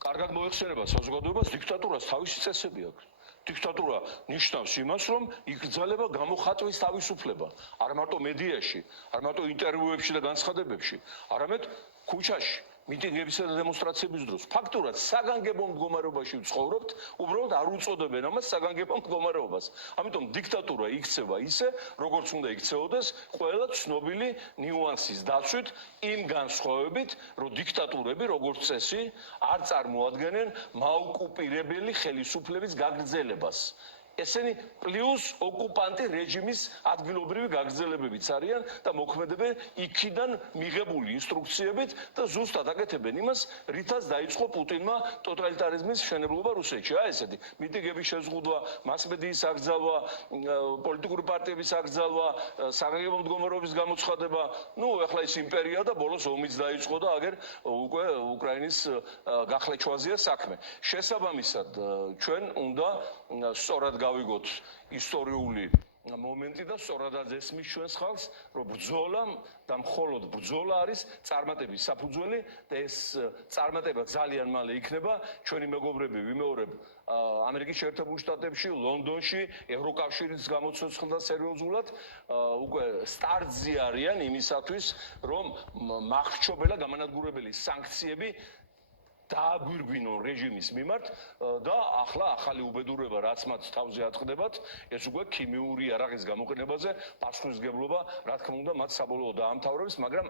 კარგად მოეხსენება საზოგადოებას, დიქტატურას თავისი წესები აქვს. დიქტატურა ნიშნავს იმას, რომ იკრძალება გამოხატვის თავისუფლება, არ მარტო მედიაში, არ მარტო ინტერვიუებში და განცხადებებში, არამედ ქუჩაში, მიტინგებისა და დემონსტრაციების დროს. ფაქტურად საგანგებო მდგომარეობაში ვცხოვრობთ, უბრალოდ არ უწოდებენ ამას საგანგებო მდგომარეობას. ამიტომ დიქტატურა იქცევა ისე, როგორც უნდა იქცეოდეს, ყველა ცნობილი ნიუანსის დაცვით, იმ განსხვავებით, რომ დიქტატურები, როგორც წესი, არ წარმოადგენენ მაოკუპირებელი ხელისუფლების გაგრძელებას. ესენი პლუს ოკუპანტი რეჟიმის ადგილობრივი გაგრძელებებიც არიან და მოქმედებენ იქიდან მიღებული ინსტრუქციებით და ზუსტად აკეთებენ იმას, რითაც დაიწყო პუტინმა ტოტალიტარიზმის მშენებლობა რუსეთში. აი ესეთი მიტინგების შეზღუდვა, მასმედიის აკრძალვა, პოლიტიკური პარტიების აკრძალვა, საგანგებო მდგომარეობის გამოცხადება, ეხლა ის იმპერია და ბოლოს ომიც დაიწყო და აგერ უკვე უკრაინის გახლეჩვაზეა საქმე. შესაბამისად, ჩვენ უნდა სწორად გავიგოთ ისტორიული მომენტი და სწორადაც ესმის ჩვენს ხალხს, რომ ბრძოლა და მხოლოდ ბრძოლა არის წარმატების საფუძველი და ეს წარმატება ძალიან მალე იქნება. ჩვენი მეგობრები ვიმეორებ ამერიკის შეერთებულ შტატებში, ლონდონში, ევროკავშირის გამოცოცხლდა სერიოზულად უკვე სტარტზე არიან იმისათვის, რომ მახრჩობელა გამანადგურებელი სანქციები დააგვირგვინონ რეჟიმის მიმართ და ახლა ახალი უბედურება რაც მათ თავზე ატყდებათ, ეს უკვე ქიმიური იარაღის გამოყენებაზე პასუხისმგებლობა, რა თქმა უნდა, მათ საბოლოო დაამთავრებს, მაგრამ